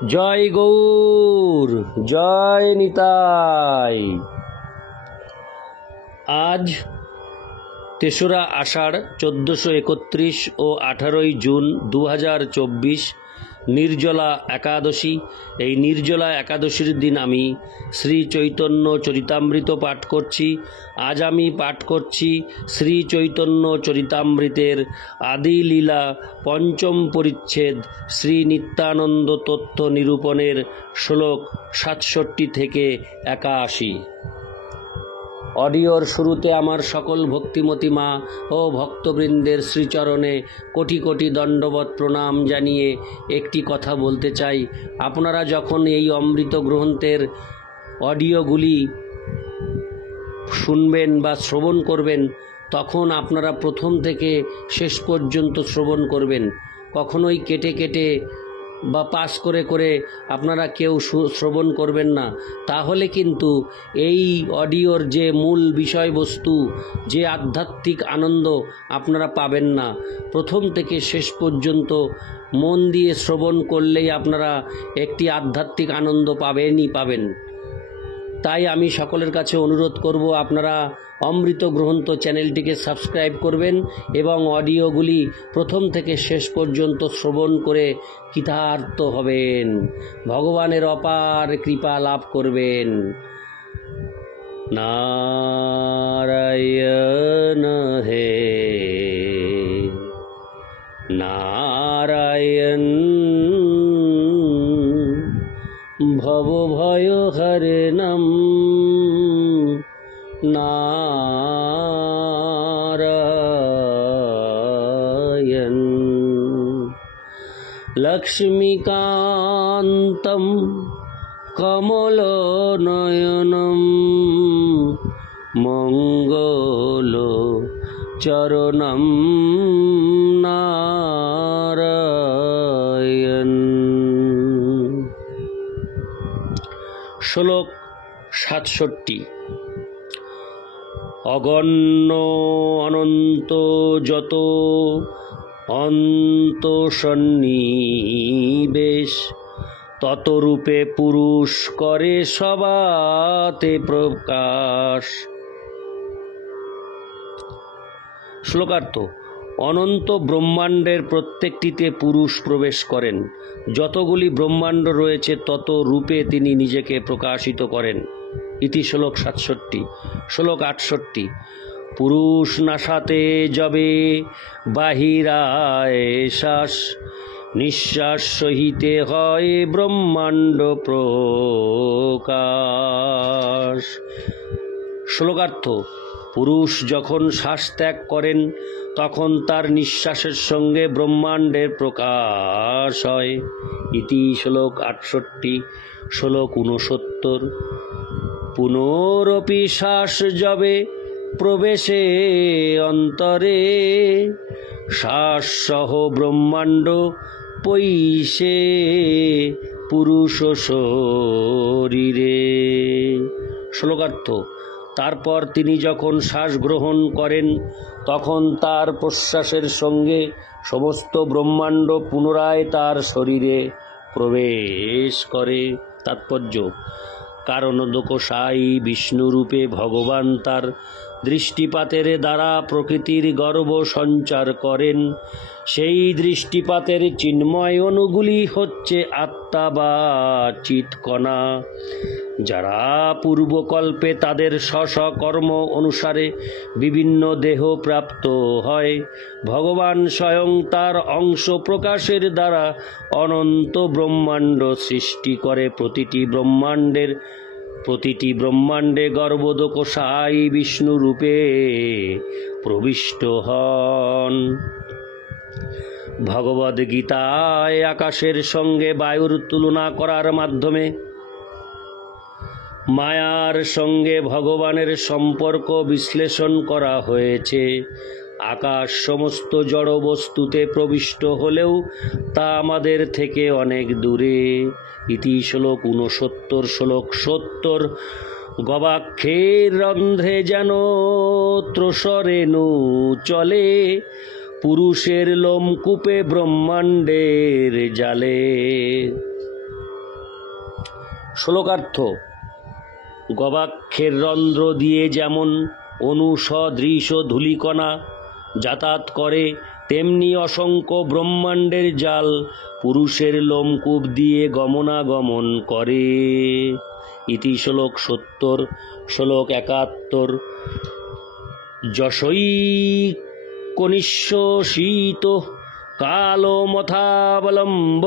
জয় গৌর, জয় নিতাই। আজ ৩রা আষাঢ় ১৪৩১ ও ১৮ই জুন ২০২৪ নির্জলা একাদশী। এই নির্জলা একাদশীর দিন আমি শ্রী চৈতন্য চরিতামৃত পাঠ করছি। আজ আমি পাঠ করছি শ্রী চৈতন্য চরিতামৃতের আদি লীলা পঞ্চম পরিচ্ছেদ শ্রী নিত্যানন্দ তথ্য নিরূপণের শ্লোক ৬৭ থেকে ৮১। অডিওর শুরুতে আমার সকল ভক্তিমতী মা ও ভক্তবৃন্দের শ্রীচরণে কোটি কোটি দণ্ডবত প্রণাম জানিয়ে একটি কথা বলতে চাই। আপনারা যখন এই অমৃত গ্রন্থের অডিওগুলি শুনবেন বা শ্রবণ করবেন, তখন আপনারা প্রথম থেকে শেষ পর্যন্ত শ্রবণ করবেন। কখনোই কেটে কেটে বা পাস করে করে আপনারা কেউ শ্রবণ করবেন না। তাহলে কিন্তু এই অডিওর যে মূল বিষয়বস্তু, যে আধ্যাত্মিক আনন্দ আপনারা পাবেন না। প্রথম থেকে শেষ পর্যন্ত মন দিয়ে শ্রবণ করলেই আপনারা একটি আধ্যাত্মিক আনন্দ পাবেন। তাই আমি সকলের কাছে অনুরোধ করব, আপনারা অমৃত গ্রন্থ চ্যানেলটিকে সাবস্ক্রাইব করবেন এবং অডিওগুলি প্রথম থেকে শেষ পর্যন্ত শ্রবণ করে কৃতার্থ হবেন, ভগবানের অপার কৃপা লাভ করবেন। নারায়ণ হে নারায়ণ, ভব ভয় হরণম নারায়ণ, লক্ষ্মীকান্তম কমলনয়নম মঙ্গল চরণম নারায়ণ। শ্লোক ৬৭। অগণ্য অনন্ত যত অন্ত সন্নিবেশ, তত রূপে পুরুষ করে সবাতে প্রকাশ। শ্লোকার্থ: অনন্ত ব্রহ্মাণ্ডের প্রত্যেকটিতে পুরুষ প্রবেশ করেন। যতগুলি ব্রহ্মাণ্ড রয়েছে তত রূপে তিনি নিজেকে প্রকাশিত করেন। ইতি শ্লোক ৬৭। শ্লোক ৬৮। পুরুষ নাসাতে যবে বাহিরায় শ্বাস, নিঃশ্বাস সহিতে হয় ব্রহ্মাণ্ড প্রকাশ। শ্লোকার্থ: পুরুষ যখন শ্বাস ত্যাগ করেন তখন তার নিঃশ্বাসের সঙ্গে ব্রহ্মাণ্ডের প্রকাশ হয়। ইতি শ্লোক ৬৮। শ্লোক ৬৯। পুনরপি শ্বাস যবে প্রবেশে অন্তরে, শ্বাস সহ ব্রহ্মাণ্ড পৈশে পুরুষ শরীরে। শ্লোকার্থ: তারপর তিনি যখন শ্বাস গ্রহণ করেন তখন তার প্রশ্বাসের সঙ্গে সমস্ত ব্রহ্মাণ্ড পুনরায় তার শরীরে প্রবেশ করে। তাৎপর্য: কারণোদকসাই বিষ্ণুরূপে ভগবান তার দৃষ্টিপাতের দ্বারা প্রকৃতির গর্ভ সঞ্চার করেন। সেই দৃষ্টিপাতের চিন্ময় অণুগুলি হচ্ছে আত্মা বা চিৎকণা, যারা পূর্বকল্পে তাদের স্ব কর্ম অনুসারে বিভিন্ন দেহ প্রাপ্ত হয়। ভগবান স্বয়ং তার অংশ প্রকাশের দ্বারা অনন্ত ব্রহ্মাণ্ড সৃষ্টি করে। প্রতিটি ব্রহ্মাণ্ডে গর্ভোদকসাই বিষ্ণু রূপে প্রবিষ্ট হন। ভগবদ্গীতায় আকাশের সঙ্গে বায়ুর তুলনা করার মাধ্যমে মায়ার সঙ্গে ভগবানের সম্পর্ক বিশ্লেষণ করা হয়েছে। আকাশ সমস্ত জড় বস্তুতে প্রবিষ্ট হলেও তা আমাদের থেকে অনেক দূরে। ইতি শ্লোক ৬৯। শ্লোক ৭০। গবাক্ষের রন্ধ্রে যেন ত্রসরেণু চলে, পুরুষের লোমকূপে ব্রহ্মাণ্ডের জালে। শ্লোকার্থ। গবাক্ষের রন্ধ্র দিয়ে যেমন অনুসদৃশ ধূলিকণা যাতায়াত করে, তেমনি অসংখ্য ব্রহ্মাণ্ডের জাল পুরুষের লোমকূপ দিয়ে গমনাগমন করে। ইতি শ্লোক 70। শ্লোক 71। যশৈ কনিষ্যসীত কালমথাবলম্ব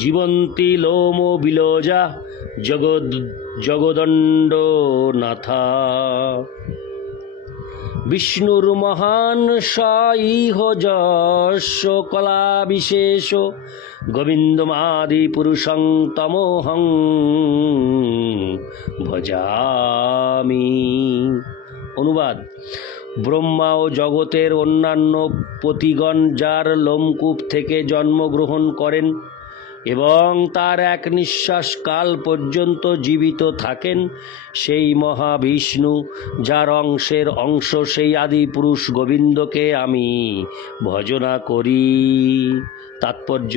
জীবন্তি লোম বিলোজা জগদণ্ড নাথা। বিষ্ণুর মহান সাইহ যশ কলা বিশেষ গোবিন্দমাদি পুরুষং তমোহং ভজামি। অনুবাদ। ব্রহ্মা ও জগতের অন্যান্য পতিগণ যার লোমকূপ থেকে জন্মগ্রহণ করেন এবং তার এক নিঃশ্বাস কাল পর্যন্ত জীবিত থাকেন, সেই মহাবিষ্ণু, যার অংশের অংশ সেই আদিপুরুষ গোবিন্দকে আমি ভজনা করি। তাৎপর্য: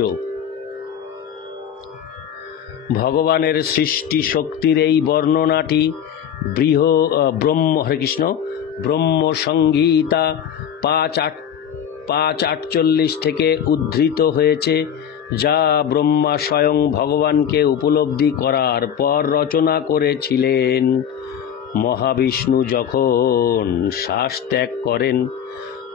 ভগবানের সৃষ্টি শক্তির এই বর্ণনাটি ব্রহ্ম সংহিতা 5:48 থেকে উদ্ধৃত হয়েছে, যা ব্রহ্মা স্বয়ং ভগবানকে উপলব্ধি করার পর রচনা করেছিলেন। মহাবিষ্ণু যখন শ্বাস ত্যাগ করেন,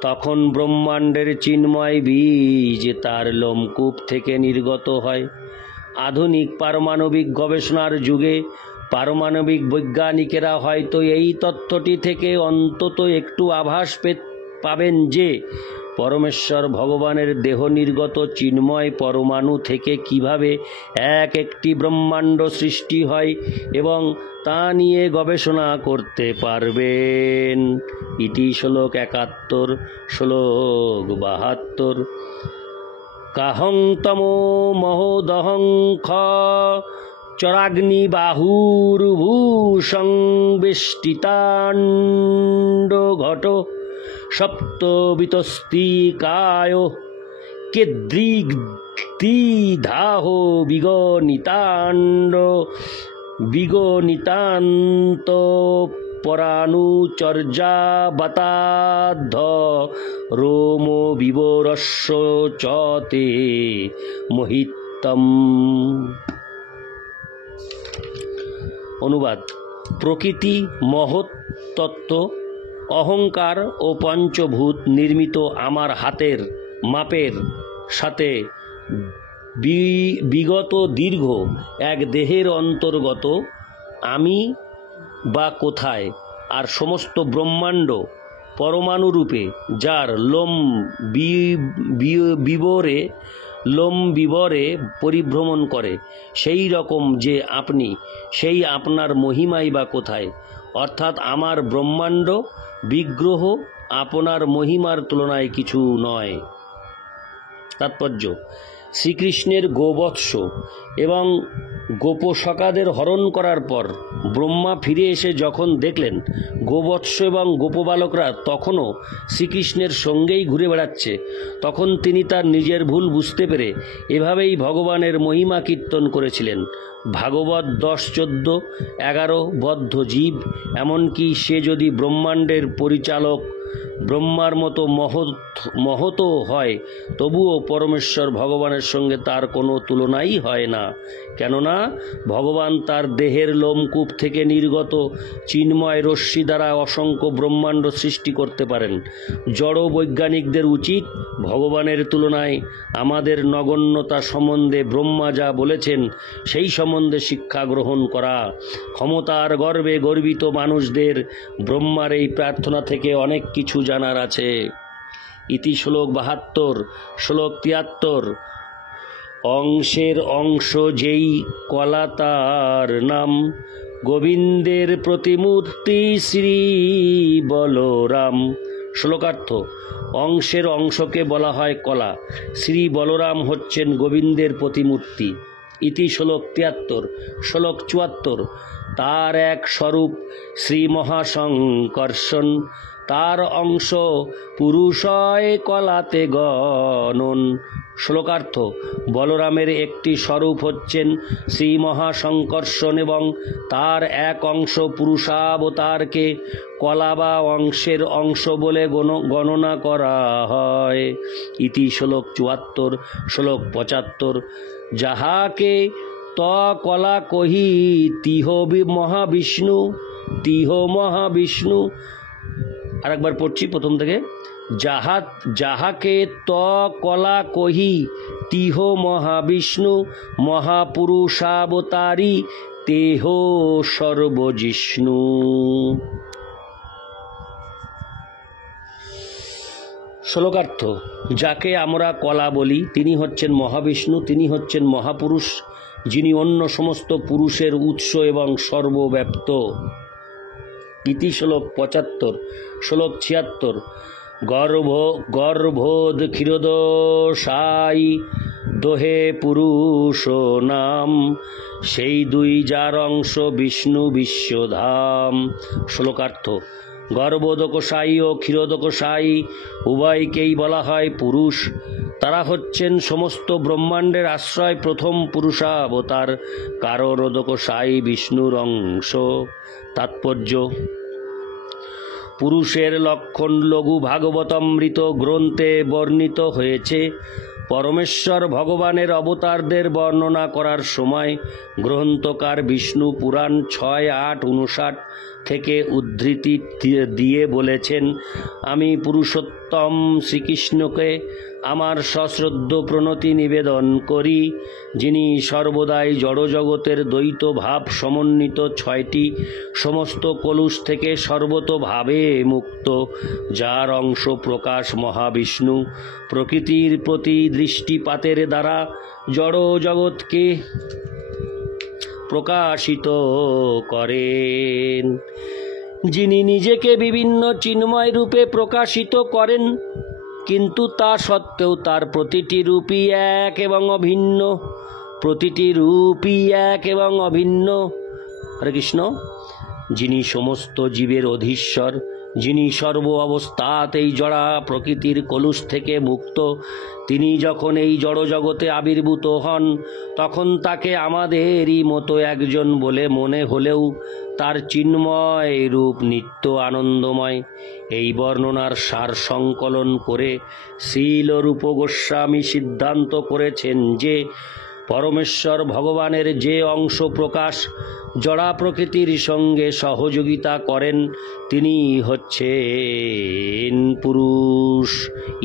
তখন ব্রহ্মাণ্ডের চিন্ময় বীজ তার লোমকূপ থেকে নির্গত হয়। আধুনিক পারমাণবিক গবেষণার যুগে পারমাণবিক বৈজ্ঞানিকেরা হয়তো এই তত্ত্বটি থেকে অন্তত একটু আভাস পাবেন যে পরমেশ্বর ভগবানের দেহ নির্গত চিন্ময় পরমাণু থেকে কিভাবে একটি ব্রহ্মাণ্ড সৃষ্টি হয় এবং তা নিয়ে গবেষণা করতে পারবেন। ইতি শ্লোক 71। শ্লোক 72। কাহং তমো মহোদহং খ চরাগ্নি বাহুর্ভূষং বেষ্টিতাণ্ড ঘট সপ্তবিতস্তিকায় কেদ্রিগ্ধাহ বিগনিতান্ত পরানুচর্যাবতাদ্ধ রোম বিবরস্য চতে মোহিতম। অনুবাদ। প্রকৃতি, মহৎ তত্ত্ব, অহংকার ও পঞ্চভূত নির্মিত আমার হাতের মাপের সাথে বিগত দীর্ঘ এক দেহের অন্তর্গত আমি বা কোথায়, আর সমস্ত ব্রহ্মাণ্ড পরমাণুরূপে যার লোম বিবরে পরিভ্রমণ করে, সেই রকম যে আপনি, সেই আপনার মহিমাই বা কোথায়? অর্থাৎ আমার ব্রহ্মাণ্ড বিগ্রহ আপনার মহিমার তুলনায় কিছু নয়। তাৎপর্য: শ্রীকৃষ্ণের গোবৎস এবং গোপসখাদের হরণ করার পর ব্রহ্মা ফিরে এসে যখন দেখলেন গোবৎস এবং গোপবালকরা তখনও শ্রীকৃষ্ণের সঙ্গেই ঘুরে বেড়াচ্ছে, তখন তিনি তার নিজের ভুল বুঝতে পেরে এভাবেই ভগবানের মহিমা কীর্তন করেছিলেন। ভাগবত 10:14-11 বদ্ধ জীব, এমনকি সে যদি ব্রহ্মাণ্ডের পরিচালক ব্রহ্মার মতো মহৎ হয়, তবুও পরমেশ্বর ভগবানের সঙ্গে তার কোনো তুলনাই হয় না। কেননা ভগবান তার দেহের লোমকূপ থেকে নির্গত চিন্ময় রশ্মি দ্বারা অসংখ্য ব্রহ্মাণ্ড সৃষ্টি করতে পারেন। জড় বৈজ্ঞানিকদের উচিত ভগবানের তুলনায় আমাদের নগণ্যতা সম্বন্ধে ব্রহ্মা যা বলেছেন সেই সম্বন্ধে শিক্ষা গ্রহণ করা। ক্ষমতার গর্বে গর্বিত মানুষদের ব্রহ্মার এই প্রার্থনা থেকে অনেক কিছু জানার আছে। ইতি শ্লোক 72। শ্লোক 73। অংশের অংশ যেই কলা তার নাম, গোবিন্দের প্রতিমূর্তি শ্রী বলরাম। শ্লোকার্থ: অংশের অংশকে বলা হয় কলা। শ্রী বলরাম হচ্ছেন গোবিন্দের প্রতিমূর্তি। ইতি শ্লোক 73। শ্লোক 74। তার এক স্বরূপ শ্রী মহাসংকর্ষণ তার অংশ পুরুষয় কলাতে গণন। শ্লোকার্থ: বলরামের একটি স্বরূপ হচ্ছেন শ্রী মহাসংকর্ষণ এবং তার এক অংশ পুরুষাবতারকে কলা বা অংশের অংশ বলে গণনা করা হয়। ইতি শ্লোক ৭৪। শ্লোক ৭৫: যাহাকে ত কলা কহি তিহ মহাবিষ্ণু, তিহ মহাবিষ্ণু। আরেকবার পড়ছি প্রথম থেকে। যাহাকে ত কলা কহি তিহ মহাবিষ্ণু, মহাপুরুষাবতারী তেহ সর্বজিষ্ণু। শ্লোকার্থ: যাকে আমরা কলা বলি তিনি হচ্ছেন মহাবিষ্ণু, তিনি হচ্ছেন মহাপুরুষ, যিনি অন্য সমস্ত পুরুষের উৎস এবং সর্বব্যাপ্ত। ইতি শ্লোক ৭৫। শ্লোক ৭৬: গর্ভোদ ক্ষীরোদশায়ী দোহে পুরুষ নাম, সেই দুই যার অংশ বিষ্ণু বিশ্বধাম। শ্লোকার্থ: গর্ভোদকশায়ী ও ক্ষীরোদকশায়ী উভয়কেই বলা হয় পুরুষ। তারা হচ্ছেন সমস্ত ব্রহ্মাণ্ডের আশ্রয় প্রথম পুরুষাবতার, কারণ ওদকশায়ী বিষ্ণুর অংশ। তাৎপর্য: পুরুষের লক্ষণ লঘু ভাগবতামৃত গ্রন্থে বর্ণিত হয়েছে। পরমেশ্বর ভগবানের অবতারদের বর্ণনা করার সময় গ্রন্থকার বিষ্ণু পুরাণ ৬:৮-৫৯ থেকে উদ্ধৃতি দিয়ে বলেছেন, আমি পুরুষোত্তম শ্রীকৃষ্ণকে আমার সশ্রদ্ধ প্রণতি নিবেদন করি, যিনি সর্বদাই জড়জগতের দ্বৈত ভাব সমন্বিত ৬টি সমস্ত কলুষ থেকে সর্বতোভাবে মুক্ত, যার অংশ প্রকাশ মহাবিষ্ণু প্রকৃতির প্রতি দৃষ্টিপাতের দ্বারা জড় জগৎকে প্রকাশিত করেন, যিনি নিজেকে বিভিন্ন চিন্ময় রূপে প্রকাশিত করেন, কিন্তু তা সত্ত্বেও তার প্রতিটি রূপই এক এবং অভিন্ন, প্রতিটি রূপই এক এবং অভিন্ন। হরে কৃষ্ণ। যিনি সমস্ত জীবের অধীশ্বর, যিনি সর্ব অবস্থাতেই জড়া প্রকৃতির কলুষ থেকে মুক্ত, তিনি যখন এই জড়জগতে আবির্ভূত হন তখন তাকে আমাদেরই মতো একজন বলে মনে হলেও তার চিন্ময় রূপ নিত্য আনন্দময়। এই বর্ণনার সার সংকলন করে শ্রীল রূপ গোস্বামী সিদ্ধান্ত করেছেন যে পরমেশ্বর ভগবানের যে অংশ প্রকাশ জড়া প্রকৃতির সঙ্গে সহযোগিতা করেন তিনি হচ্ছেন পুরুষ।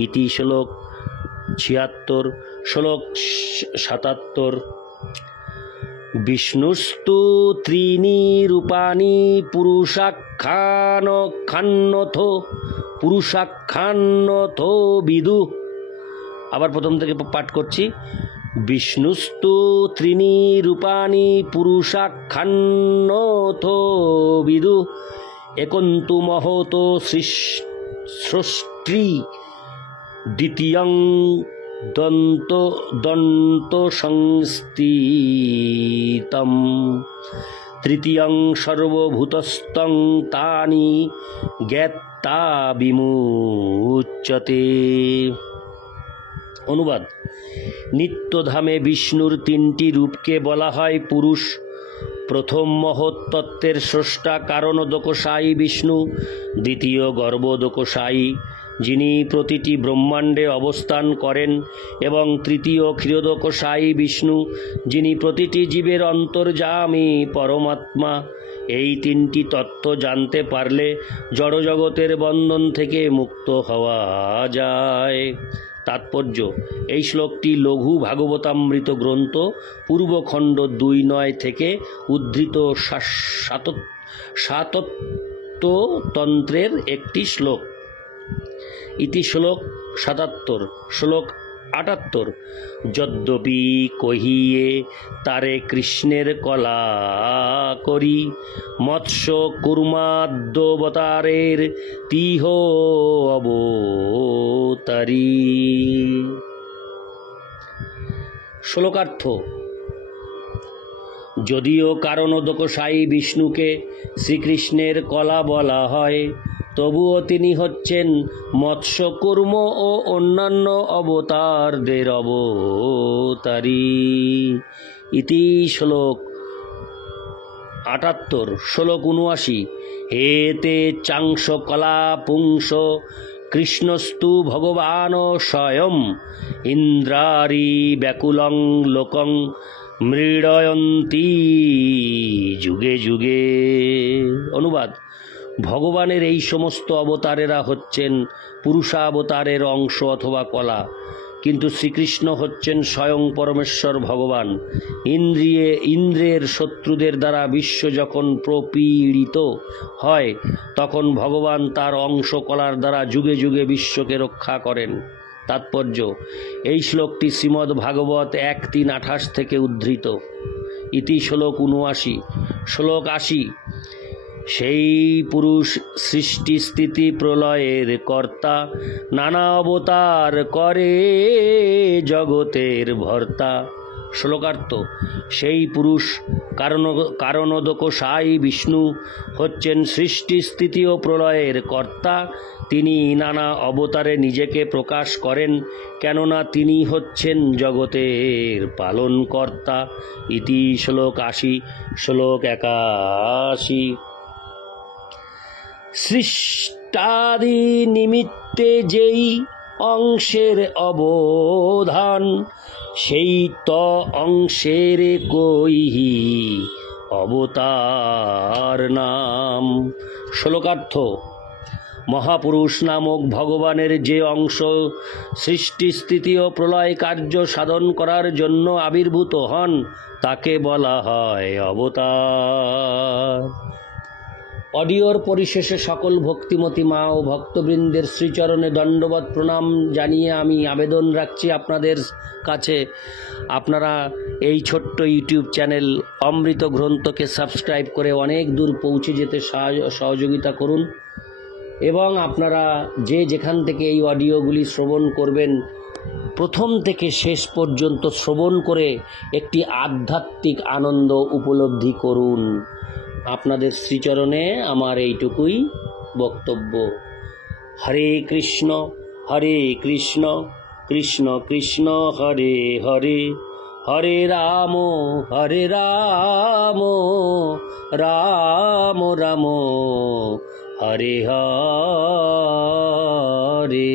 ইতি শ্লোক ৭৬। শ্লোক ৭৭: বিষ্ণুস্তু ত্রিণী রূপাণি পুরুষাখ্যান্নথো বিদু। আবার প্রথম থেকে পাঠ করছি। বিষ্ণুস্তু ত্রিণী রূপাণি পুরুষাখ্যান্নথো বিদু, একন্তু মহত সৃষ্টি দ্বিতীয়ং দন্ত সংস্থিতম, তৃতীয়ং সর্বভূতস্থং তানি জ্ঞাত্তা বিমুচ্যতে। অনুবাদ: নিত্যধামে বিষ্ণুর তিনটি রূপকে বলা হয় পুরুষ। প্রথম মহৎ তত্ত্বের স্রষ্টা কারণোদকশায়ী বিষ্ণু, দ্বিতীয় গর্ভোদকশায়ী যিনি প্রতিটি ব্রহ্মাণ্ডে অবস্থান করেন, এবং তৃতীয় ক্ষীরোদকশায়ী বিষ্ণু যিনি প্রতিটি জীবের অন্তর্যামী পরমাত্মা। এই তিনটি তত্ত্ব জানতে পারলে জড়জগতের বন্ধন থেকে মুক্ত হওয়া যায়। তাৎপর্য: এই শ্লোকটি লঘু ভাগবতামৃত গ্রন্থ পূর্বখণ্ড ২:৯ থেকে উদ্ধৃত সাতত্য-তন্ত্রের একটি শ্লোক। ইতি শ্লোক ৭৭। শ্লোক ৭৮: যদ্যপি কহিয়ে তারে কৃষ্ণের কলা করি, মৎস্য কুর্মাদ্যবতারের তিহ অবতারী। শ্লোকার্থ: যদিও কারণোদকশায়ী বিষ্ণুকে শ্রীকৃষ্ণের কলা বলা হয়, তবুও তিনি হচ্ছেন মৎস্যকূর্ম ও অন্যান্য অবতারদের অবতারী। ইতি শ্লোক ৭৮। শ্লোক ৭৯। হে তে চাংশ কলা পুংস কৃষ্ণস্তু ভগবান স্বয়ং ইন্দ্রারি ব্যাকুলং লোকং মৃডয়ন্তি যুগে যুগে। অনুবাদ: ভগবানের এই সমস্ত অবতারেরা হচ্ছেন পুরুষাবতারের অংশ অথবা কলা, কিন্তু শ্রীকৃষ্ণ হচ্ছেন স্বয়ং পরমেশ্বর ভগবান। ইন্দ্রের শত্রুদের দ্বারা বিশ্ব যখন প্রপীড়িত হয়, তখন ভগবান তার অংশ কলার দ্বারা যুগে যুগে বিশ্বকে রক্ষা করেন। তাৎপর্য: এই শ্লোকটি শ্রীমদ্ ভাগবত ১:৩-২৮ থেকে উদ্ধৃত। ইতি শ্লোক ৭৯। শ্লোক ৮০। সেই পুরুষ সৃষ্টি স্থিতি প্রলয়ের কর্তা, নানা অবতার করে জগতের ভর্তা। শ্লোকার্থ: সেই পুরুষ কারণোদক সাই বিষ্ণু হচ্ছেন সৃষ্টি স্থিতি ও প্রলয়ের কর্তা। তিনি নানা অবতারে নিজেকে প্রকাশ করেন, কেননা তিনি হচ্ছেন জগতের পালনকর্তা। ইতি শ্লোক ৮০। শ্লোক ৮১। সৃষ্টাদি নিমিত্তে যেই অংশের অবধান, সেই ত অংশের কইহি অবতার নাম। শ্লোকার্থ: মহাপুরুষ নামক ভগবানের যে অংশ সৃষ্টি স্থিতি ও প্রলয় কার্য সাধন করার জন্য আবির্ভূত হন, তাকে বলা হয় অবতার। অডিওর পরিশেষে সকল ভক্তিমতী মা ও ভক্তবৃন্দের শ্রীচরণে দণ্ডবৎ প্রণাম জানিয়ে আমি আবেদন রাখছি আপনাদের কাছে, আপনারা এই ছোট্ট ইউটিউব চ্যানেল অমৃত গ্রন্থকে সাবস্ক্রাইব করে অনেক দূর পৌঁছে যেতে সহযোগিতা করুন, এবং আপনারা যে যেখান থেকে এই অডিওগুলি শ্রবণ করবেন, প্রথম থেকে শেষ পর্যন্ত শ্রবণ করে একটি আধ্যাত্মিক আনন্দ উপলব্ধি করুন। আপনাদের শ্রীচরণে আমার এইটুকুই বক্তব্য। হরে কৃষ্ণ কৃষ্ণ কৃষ্ণ হরে হরে, হরে রাম রাম রাম হরে হরে।